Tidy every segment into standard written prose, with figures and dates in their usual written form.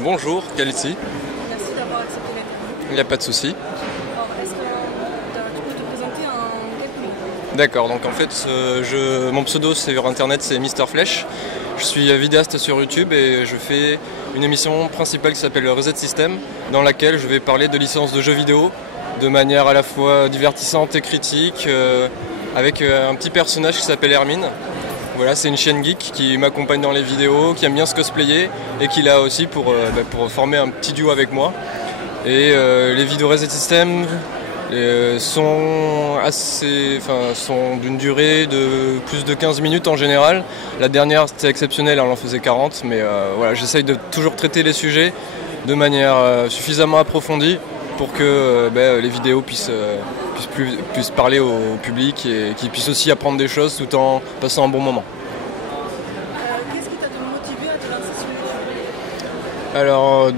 Bonjour, Kelsey. Merci d'avoir accepté l'interview. Il n'y a pas de souci. Alors, est-ce que tu peux te présenter en quelques minutes? D'accord, donc en fait, mon pseudo sur internet c'est Mister Flèche. Je suis vidéaste sur YouTube et je fais une émission principale qui s'appelle Reset System, dans laquelle je vais parler de licences de jeux vidéo de manière à la fois divertissante et critique, avec un petit personnage qui s'appelle Hermine. Voilà, c'est une chienne geek qui m'accompagne dans les vidéos, qui aime bien se cosplayer et qui est là aussi pour former un petit duo avec moi. Et les vidéos Reset System sont d'une durée de plus de 15 minutes en général. La dernière c'était exceptionnel, elle en faisait 40, mais voilà, j'essaye de toujours traiter les sujets de manière suffisamment approfondie pour que les vidéos puissent parler au public et qu'ils puissent aussi apprendre des choses tout en passant un bon moment. Qu'est-ce qui t'a motivé à te lancer sur YouTube? Alors,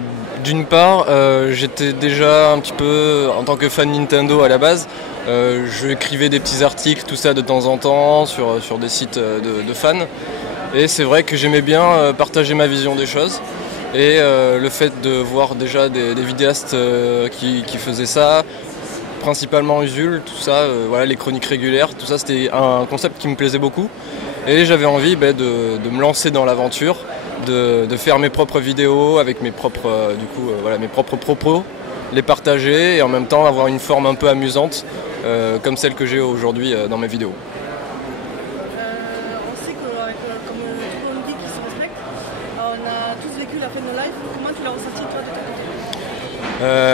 d'une part, j'étais déjà un petit peu, en tant que fan Nintendo à la base, j'écrivais des petits articles, tout ça de temps en temps, sur des sites de fans. Et c'est vrai que j'aimais bien partager ma vision des choses. Et le fait de voir déjà des vidéastes qui faisaient ça, principalement Usul, tout ça, voilà, les chroniques régulières, tout ça c'était un concept qui me plaisait beaucoup. Et j'avais envie de me lancer dans l'aventure, de faire mes propres vidéos avec mes propres, mes propres propos, les partager et en même temps avoir une forme un peu amusante comme celle que j'ai aujourd'hui dans mes vidéos. On sait que, comme tout le monde dit qui se respecte, on a tous vécu la fin de live. Comment tu l'as ressenti toi de ton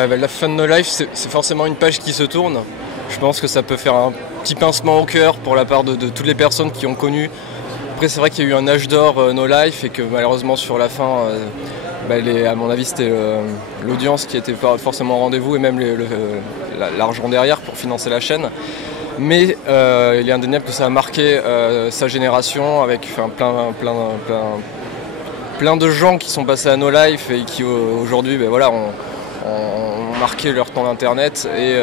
côté? La fin de No Life, c'est forcément une page qui se tourne. Je pense que ça peut faire un petit pincement au cœur pour la part de toutes les personnes qui ont connu. Après, c'est vrai qu'il y a eu un âge d'or No Life et que malheureusement sur la fin, à mon avis, c'était l'audience qui était pas forcément au rendez-vous et même l'argent derrière pour financer la chaîne. Mais il est indéniable que ça a marqué sa génération avec plein de gens qui sont passés à No Life et qui aujourd'hui ont marqué leur temps d'internet et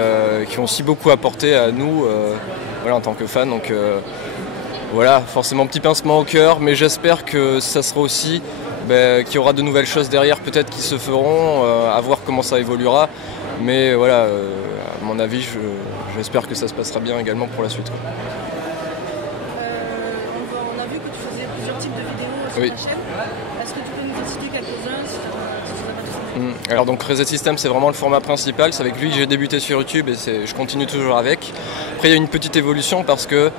qui ont aussi beaucoup apporté à nous en tant que fans. Donc voilà, forcément petit pincement au cœur, mais j'espère que ça sera aussi qu'il y aura de nouvelles choses derrière peut-être qui se feront, à voir comment ça évoluera. Mais voilà, à mon avis, j'espère que ça se passera bien également pour la suite. On a vu que tu faisais plusieurs types de vidéos sur ta chaîne. Est-ce que tu peux nous en citer quelques-uns si tu n'as pas tout? Alors donc Reset System c'est vraiment le format principal, c'est avec lui que j'ai débuté sur YouTube et je continue toujours avec. Après il y a une petite évolution parce que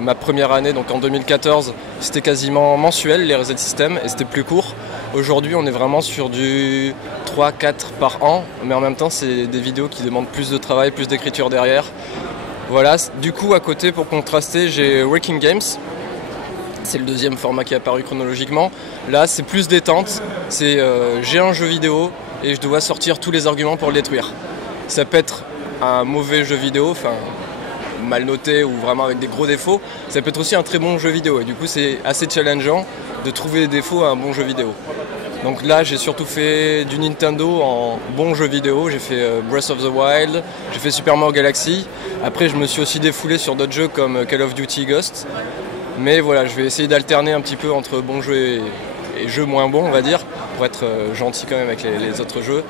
ma première année, donc en 2014, c'était quasiment mensuel les Reset System et c'était plus court. Aujourd'hui on est vraiment sur du 3-4 par an, mais en même temps c'est des vidéos qui demandent plus de travail, plus d'écriture derrière. Voilà, du coup à côté pour contraster j'ai Wrecking Games. C'est le deuxième format qui est apparu chronologiquement. Là, c'est plus détente. C'est j'ai un jeu vidéo et je dois sortir tous les arguments pour le détruire. Ça peut être un mauvais jeu vidéo, enfin mal noté ou vraiment avec des gros défauts. Ça peut être aussi un très bon jeu vidéo. Et du coup, c'est assez challengeant de trouver des défauts à un bon jeu vidéo. Donc là, j'ai surtout fait du Nintendo en bon jeu vidéo. J'ai fait Breath of the Wild, j'ai fait Super Mario Galaxy. Après, je me suis aussi défoulé sur d'autres jeux comme Call of Duty Ghost. Mais voilà, je vais essayer d'alterner un petit peu entre bons jeux et jeux moins bons, on va dire, pour être gentil quand même avec les autres jeux.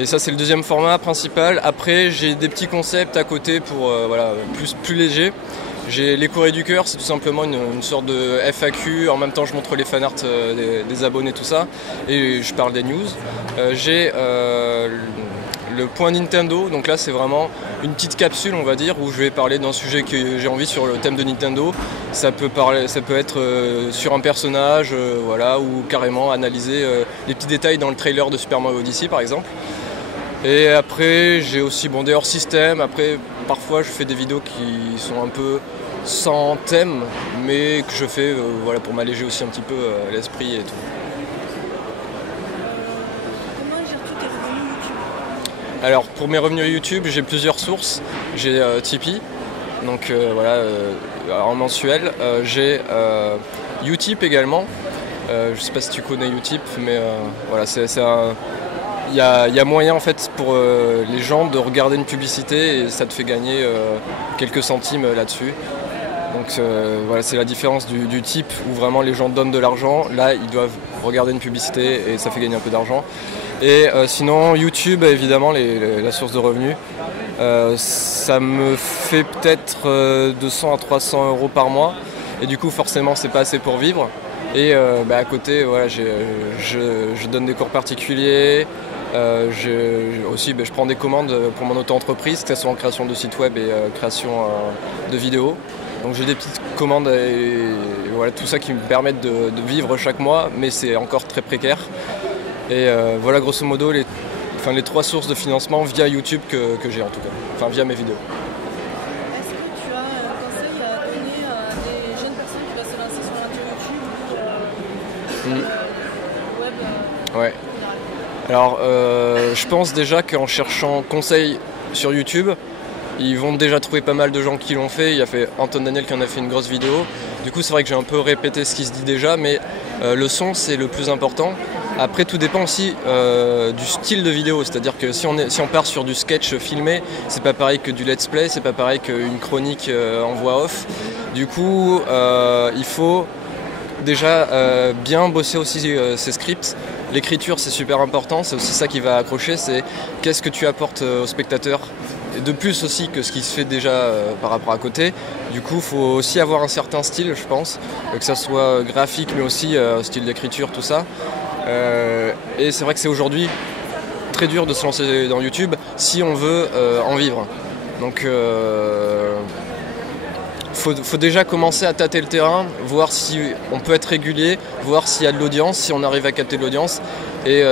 Et ça, c'est le deuxième format principal. Après, j'ai des petits concepts à côté pour plus léger. J'ai les courriers du cœur, c'est tout simplement une sorte de FAQ. En même temps, je montre les fanarts des abonnés, tout ça. Et je parle des news. J'ai le point Nintendo, donc là c'est vraiment une petite capsule on va dire où je vais parler d'un sujet que j'ai envie sur le thème de Nintendo. Ça peut être sur un personnage, ou carrément analyser les petits détails dans le trailer de Super Mario Odyssey par exemple. Et après j'ai aussi des hors-système. Après parfois je fais des vidéos qui sont un peu sans thème mais que je fais pour m'alléger aussi un petit peu l'esprit et tout. Alors pour mes revenus YouTube, j'ai plusieurs sources. J'ai Tipeee, donc en mensuel. J'ai Utip également. Je sais pas si tu connais Utip, mais il y a moyen en fait pour les gens de regarder une publicité et ça te fait gagner quelques centimes là-dessus. Donc voilà, c'est la différence du type où vraiment les gens donnent de l'argent. Là, ils doivent regarder une publicité et ça fait gagner un peu d'argent. Et sinon, YouTube, évidemment, la source de revenus. Ça me fait peut-être 200 à 300 € par mois. Et du coup, forcément, c'est pas assez pour vivre. Et à côté, voilà, je donne des cours particuliers. Aussi, je prends des commandes pour mon auto-entreprise, que ce soit en création de sites web et création de vidéos. Donc j'ai des petites commandes et voilà, tout ça qui me permettent de vivre chaque mois, mais c'est encore très précaire. Et voilà grosso modo les 3 sources de financement via YouTube que j'ai en tout cas, enfin via mes vidéos. Est-ce que tu as un conseil à donner à des jeunes personnes qui doivent se lancer sur la YouTube ou web Ouais. Alors je pense déjà qu'en cherchant conseil sur YouTube, ils vont déjà trouver pas mal de gens qui l'ont fait. Il y a fait Anton Daniel qui en a fait une grosse vidéo. Du coup c'est vrai que j'ai un peu répété ce qui se dit déjà, mais le son c'est le plus important. Après tout dépend aussi du style de vidéo, c'est-à-dire que si on part sur du sketch filmé, c'est pas pareil que du let's play, c'est pas pareil qu'une chronique en voix off. Du coup il faut déjà bien bosser aussi ses scripts. L'écriture c'est super important, c'est aussi ça qui va accrocher, c'est qu'est-ce que tu apportes au spectateur. Et de plus aussi que ce qui se fait déjà par rapport à côté. Du coup il faut aussi avoir un certain style je pense, que ça soit graphique mais aussi style d'écriture, tout ça. Et c'est vrai que c'est aujourd'hui très dur de se lancer dans YouTube si on veut en vivre. Donc faut déjà commencer à tâter le terrain, voir si on peut être régulier, voir s'il y a de l'audience, si on arrive à capter de l'audience. Et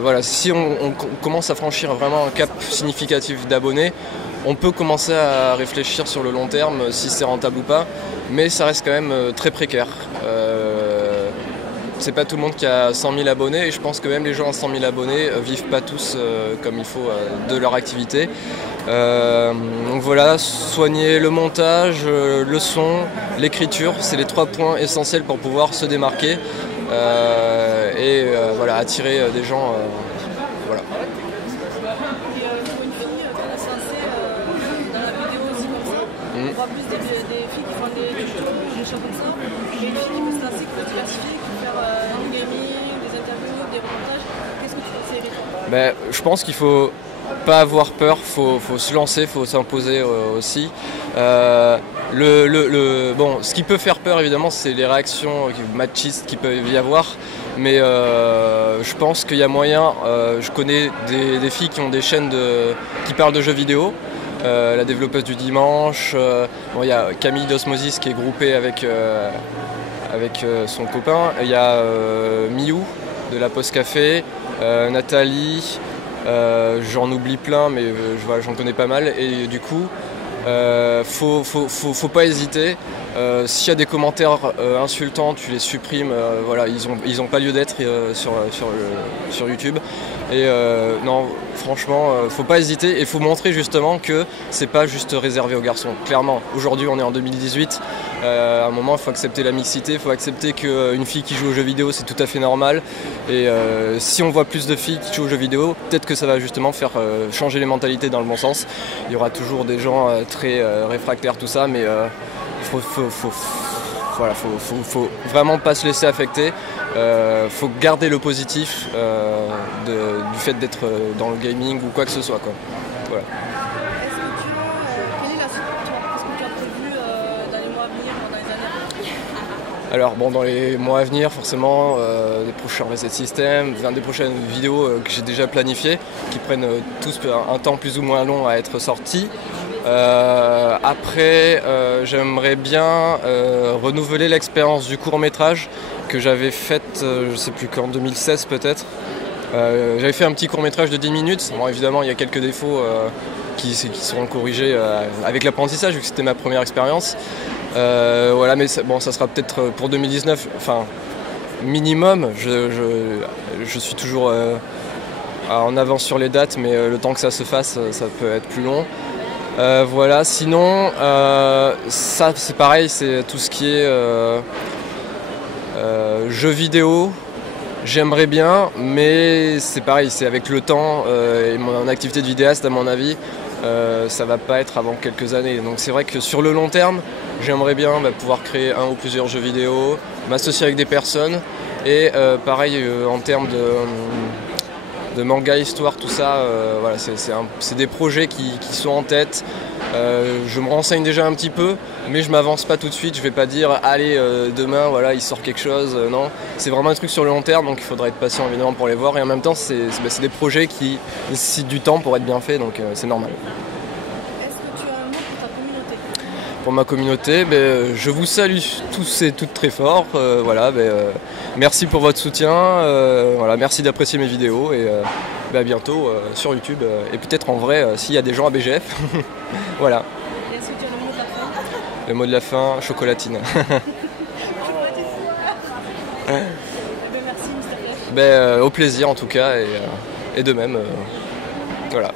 voilà, si on commence à franchir vraiment un cap significatif d'abonnés, on peut commencer à réfléchir sur le long terme si c'est rentable ou pas, mais ça reste quand même très précaire. C'est pas tout le monde qui a 100 000 abonnés et je pense que même les gens à 100 000 abonnés vivent pas tous comme il faut de leur activité. Donc voilà, soigner le montage, le son, l'écriture, c'est les 3 points essentiels pour pouvoir se démarquer et voilà, attirer des gens. Voilà. Et pour une fille qui va se lancer dans la vidéo aussi comme ça, on voit plus des filles qui font des tutos, des choses comme ça, et une fille qui veut se lancer, qui veut diversifier, qui veut faire du gaming, des interviews, des reportages. Qu'est-ce que tu conseillerais? Je pense qu'il faut pas avoir peur, faut se lancer, faut s'imposer aussi. Bon, ce qui peut faire peur évidemment, c'est les réactions machistes qu'il peut y avoir, mais je pense qu'il y a moyen. Je connais des filles qui ont des chaînes qui parlent de jeux vidéo. La développeuse du dimanche, bon, il y a Camille d'Osmosis qui est groupée avec son copain, il y a Miou de la Post Café, Nathalie. J'en oublie plein, mais j'en connais pas mal. Et du coup, faut pas hésiter. S'il y a des commentaires insultants, tu les supprimes. Voilà, ils ont pas lieu d'être sur YouTube. Et non, franchement, faut pas hésiter. Et faut montrer justement que c'est pas juste réservé aux garçons. Clairement, aujourd'hui, on est en 2018. À un moment, il faut accepter la mixité. Il faut accepter qu'une fille qui joue aux jeux vidéo, c'est tout à fait normal. Et si on voit plus de filles qui jouent aux jeux vidéo, peut-être que ça va justement faire changer les mentalités dans le bon sens. Il y aura toujours des gens très réfractaires, tout ça, mais faut vraiment pas se laisser affecter. Faut garder le positif du fait d'être dans le gaming ou quoi que ce soit, quoi. Voilà. Quelle est la suite pour toi? Qu'est-ce que tu as prévu dans les mois à venir, dans les années à venir? Alors bon, dans les mois à venir, forcément, des prochains Reset System, des prochaines vidéos que j'ai déjà planifiées, qui prennent tous un temps plus ou moins long à être sorties. Après, j'aimerais bien renouveler l'expérience du court-métrage que j'avais faite, je sais plus qu'en 2016 peut-être. J'avais fait un petit court-métrage de 10 minutes. Bon, évidemment, il y a quelques défauts qui seront corrigés avec l'apprentissage, vu que c'était ma première expérience. Voilà, mais ça sera peut-être pour 2019, enfin, minimum. Je suis toujours en avance sur les dates, mais le temps que ça se fasse, ça peut être plus long. Voilà, sinon, ça c'est pareil, c'est tout ce qui est jeux vidéo. J'aimerais bien, mais c'est pareil, c'est avec le temps et mon activité de vidéaste, à mon avis, ça va pas être avant quelques années. Donc c'est vrai que sur le long terme, j'aimerais bien pouvoir créer un ou plusieurs jeux vidéo, m'associer avec des personnes et pareil en termes de manga, histoire, tout ça, voilà, c'est des projets qui sont en tête. Je me renseigne déjà un petit peu, mais je m'avance pas tout de suite. Je vais pas dire allez demain voilà il sort quelque chose. Non, c'est vraiment un truc sur le long terme, donc il faudra être patient évidemment pour les voir. Et en même temps, c'est des projets qui nécessitent du temps pour être bien faits, donc c'est normal. Est-ce que tu as un mot pour ta communauté? Pour ma communauté, je vous salue tous et toutes très fort. Voilà, merci pour votre soutien. Voilà, merci d'apprécier mes vidéos et à bientôt sur YouTube et peut-être en vrai s'il y a des gens à BGF. Voilà. Et est-ce que tu as le mot de la fin? Le mot de la fin, chocolatine. Merci Mr. F. Au plaisir en tout cas et de même. Voilà.